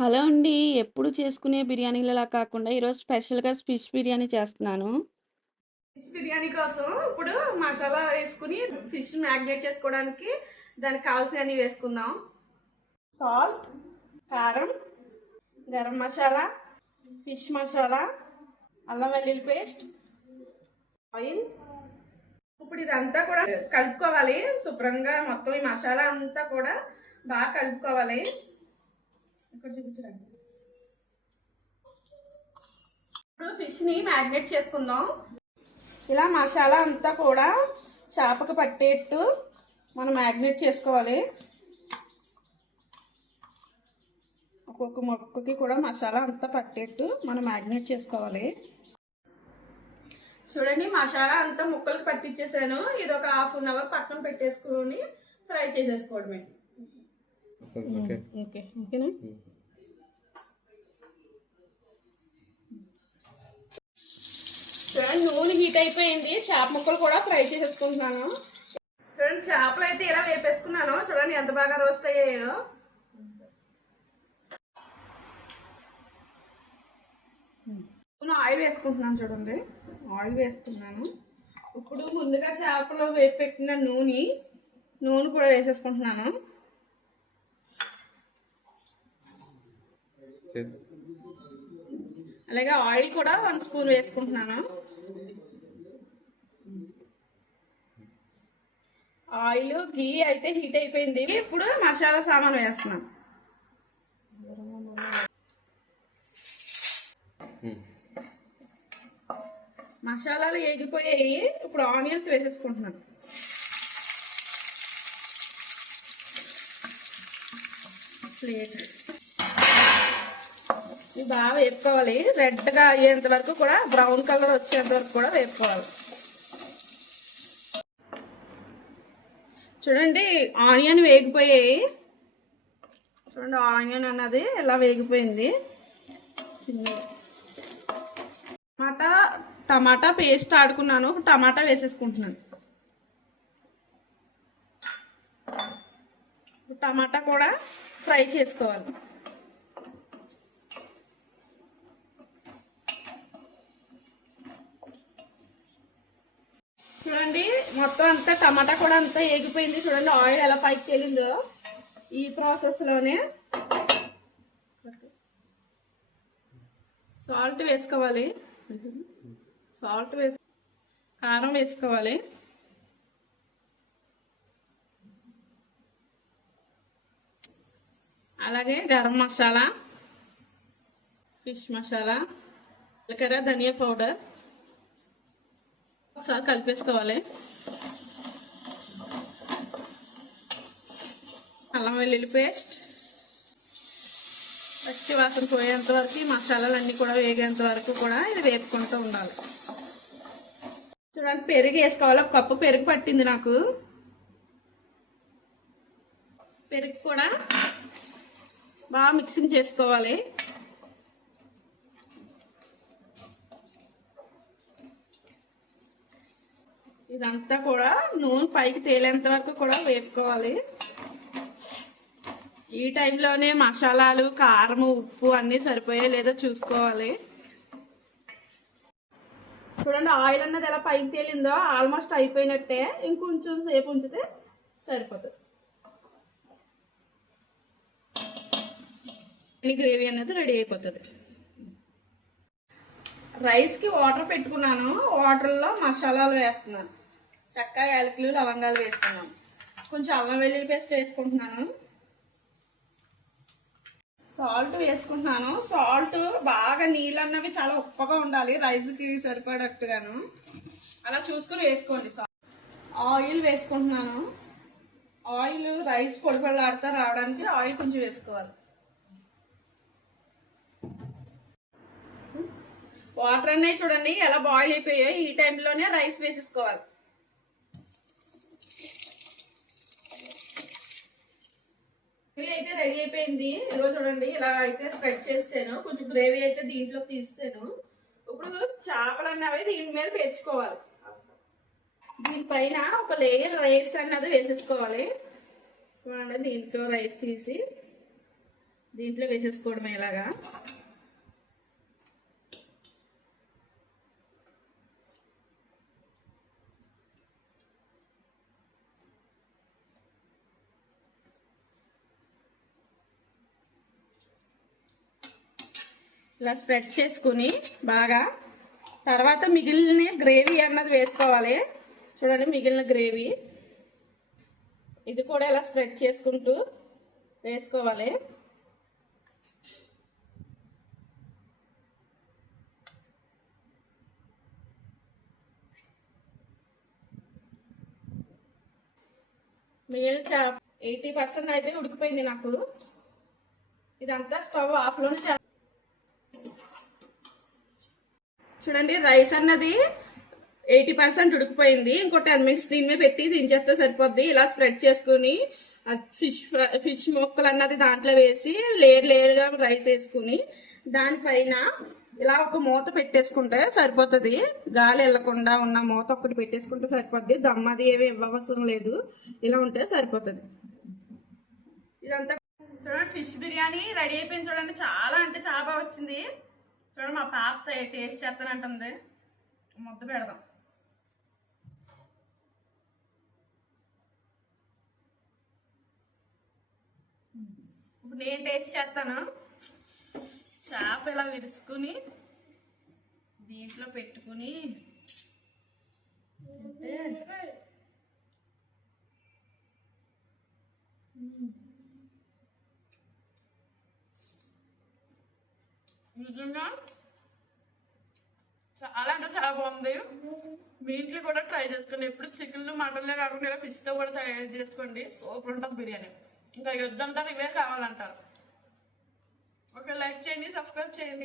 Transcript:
Hello అండి. ఎప్పుడు చేసుకునే బిర్యానీలలా కాకుండా ఈరోజు స్పెషల్‌గా ఫిష్ బిర్యానీ చేస్తున్నాను. ఫిష్ బిర్యానీ కోసం ఇప్పుడు మసాలా వేసుకుని ఫిష్ మ్యాగ్నేట్ చేసుకోవడానికి దానికి కావాల్సినవి వేసుకుందాం సాల్ట్ కారం గరం మసాలా ఫిష్ మసాలా అల్లం వెల్లుల్లి పేస్ట్ ఆయిల్ ఇప్పుడు ఇదంతా కూడా కలుపుకోవాలి శుభ్రంగా మొత్తం ఈ మసాలా అంతా కూడా బాగా కలుపుకోవాలి ఇక్కడ చూపించడానికి ఇప్పుడు ఫిష్ని మ్యారినేట్ చేసుకుందాం. ఇలా మసాలా అంతా కూడా చేపకు పట్టేట్టు మనం మ్యారినేట్ చేసుకోవాలి. ఒక్కొక్క మొక్కకి కూడా మసాలా అంతా పట్టేట్టు మనం మ్యారినేట్ చేసుకోవాలి. చూడండి మసాలా అంతా ముక్కలకు పట్టించేసాను ఇది ఒక హాఫ్ అన్ అవర్ పక్కన పెట్టేసుకుని ఫ్రై చేసేసుకోవడమే. ఓకే ఓకే ఓకేనా చూడండి నూనె హీట్ అయిపోయింది. చేప ముక్కలు కూడా ఫ్రై చేసేసుకుంటున్నాను. చూడండి చేపలు అయితే ఇలా వేపేసుకున్నాను. చూడండి ఎంత బాగా రోస్ట్ అయ్యాయో. ఆయిల్ వేసుకుంటున్నాను చూడండి. ఆయిల్ వేసుకున్నాను. ఇప్పుడు ముందుగా చేపలు వేపి పెట్టిన నూనె నూనె కూడా వేసేసుకుంటున్నాను. అలాగే ఆయిల్ కూడా వన్ స్పూన్ వేసుకుంటున్నాను. ఆయిల్ గీ అయితే హీట్ అయిపోయింది. ఇప్పుడు మసాలా సామాన్ వేస్తున్నాను. మసాలాలు ఎగిపోయాయి ఇప్పుడు ఆనియన్స్ వేసేసుకుంటున్నాను. ప్లేట్. ఇవి బాగా వేపుకోవాలి. రెడ్గా అయ్యేంత వరకు కూడా బ్రౌన్ కలర్ వచ్చేంత వరకు కూడా వేపుకోవాలి. చూడండి ఆనియన్ వేగిపోయాయి. చూడండి ఆనియన్ అన్నది ఇలా వేగిపోయింది. చిన్న. టమాటా టమాటా పేస్ట్ ఆడుకున్నాను. టమాటా వేసేసుకుంటున్నాను. టమాటా కూడా ఫ్రై చేసుకోవాలి చూడండి మొత్తం అంతా టమాటా కూడా అంతా ఏగిపోయింది చూడండి ఆయిల్ ఎలా పైకి తేలిందో ఈ ప్రాసెస్లోనే సాల్ట్ వేసుకోవాలి. సాల్ట్ వేసు కారం వేసుకోవాలి. అలాగే గరం మసాలా ఫిష్ మసాలా జీలకర్ర ధనియా పౌడర్. ఒకసారి కలిపేసుకోవాలి. అల్లం వెల్లుల్లి పేస్ట్. పచ్చి వాసన పోయేంత వరకు ఈ మసాలాలన్నీ కూడా వేగేంత వరకు కూడా ఇది వేపుకుంటూ ఉండాలి. చూడండి పెరుగు వేసుకోవాలి. ఒక కప్పు పెరుగు పట్టింది నాకు. పెరుగు కూడా బాగా మిక్సింగ్ చేసుకోవాలి. ఇదంతా కూడా నూనె పైకి తేలేంత వరకు కూడా వేపుకోవాలి. ఈ టైంలోనే మసాలాలు కారం ఉప్పు అన్నీ సరిపోయే లేదో చూసుకోవాలి. చూడండి ఆయిల్ అన్నది ఎలా పైకి తేలిందో ఆల్మోస్ట్ అయిపోయినట్టే. ఇంకొంచెం సేపు ఉంచితే సరిపోతుంది. ఈ గ్రేవీ అనేది రెడీ అయిపోతుంది. రైస్కి వాటర్ పెట్టుకున్నాను. వాటర్లో మసాలాలు వేస్తున్నాను. చక్కగా యాలకులు లవంగాలు వేసుకున్నాను కొంచెం అల్లం వెల్లుల్లి పేస్ట్ వేసుకుంటున్నాను. సాల్ట్ వేసుకుంటున్నాను. సాల్ట్ బాగా నీళ్ళు అన్నవి చాలా ఉప్పగా ఉండాలి. రైస్కి సరిపడట్టుగాను. అలా చూసుకుని వేసుకోండి సాల్ట్. ఆయిల్ వేసుకుంటున్నాను. ఆయిల్ రైస్ పొడి పొడలాడుతా రావడానికి ఆయిల్ కొంచెం వేసుకోవాలి. వాటర్ అన్నీ చూడండి ఎలా బాయిల్ అయిపోయాయో ఈ టైంలోనే రైస్ వేసేసుకోవాలి. గ్రేవీ అయితే రెడీ అయిపోయింది. ఇదిగో చూడండి ఇలా అయితే స్ప్రెడ్ చేసాను కొంచెం గ్రేవీ అయితే దీంట్లో తీసాను ఇప్పుడు చేపలు అన్నవి దీని మీద పేర్చుకోవాలి. దీనిపైన ఒక లేయర్ రైస్ అన్నది వేసేసుకోవాలి. చూడండి దీంట్లో రైస్ తీసి దీంట్లో వేసేసుకోవడమే ఇలాగా. ఇలా స్ప్రెడ్ చేసుకుని బాగా. తర్వాత మిగిలిన గ్రేవీ అన్నది వేసుకోవాలి. చూడండి మిగిలిన గ్రేవీ. ఇది కూడా ఇలా స్ప్రెడ్ చేసుకుంటూ వేసుకోవాలి. మిగిలిన చేప ఎయిటీ పర్సెంట్ అయితే ఉడికిపోయింది నాకు. ఇదంతా స్టవ్ ఆఫ్లోనే చూడండి రైస్ అన్నది ఎయిటీ పర్సెంట్ ఉడికిపోయింది. ఇంకో టెన్ మినిట్స్ దీని మీద పెట్టి దించేస్తే సరిపోద్ది. ఇలా స్ప్రెడ్ చేసుకుని ఫిష్ ఫిష్ ముక్కలు అన్నది దాంట్లో వేసి లేయర్ లేయర్గా రైస్ వేసుకుని దానిపైన ఇలా ఒక మూత పెట్టేసుకుంటే సరిపోతుంది. గాలి వెళ్ళకుండా ఉన్న మూత ఒకటి పెట్టేసుకుంటే సరిపోద్ది. దమ్ అది ఏమి ఇవ్వవసరం లేదు. ఇలా ఉంటే సరిపోతుంది. ఇదంతా చూడండి ఫిష్ బిర్యానీ రెడీ అయిపోయింది చూడండి. చాలా అంటే చాలా బాగా వచ్చింది. చూడండి మా పాప టేస్ట్ చేస్తానంటుంది. ముద్ద పెడదాం. ఇప్పుడు నేను టేస్ట్ చేస్తాను. చేప ఇలా విరుసుకుని దీంట్లో పెట్టుకుని నిజంగా? చాలా అంటే చాలా బాగుంది. మీ ఇంట్లో కూడా ట్రై చేసుకోండి. ఎప్పుడు చికెన్లు మటన్లే కాకుండా ఇలా ఫిష్తో కూడా తయారు చేసుకోండి. సూపర్ ఉంటుంది బిర్యానీ. ఇంకా యుద్ధం అంటారు ఇవే కావాలంటారు. ఒక లైక్ చేయండి సబ్స్క్రైబ్ చేయండి.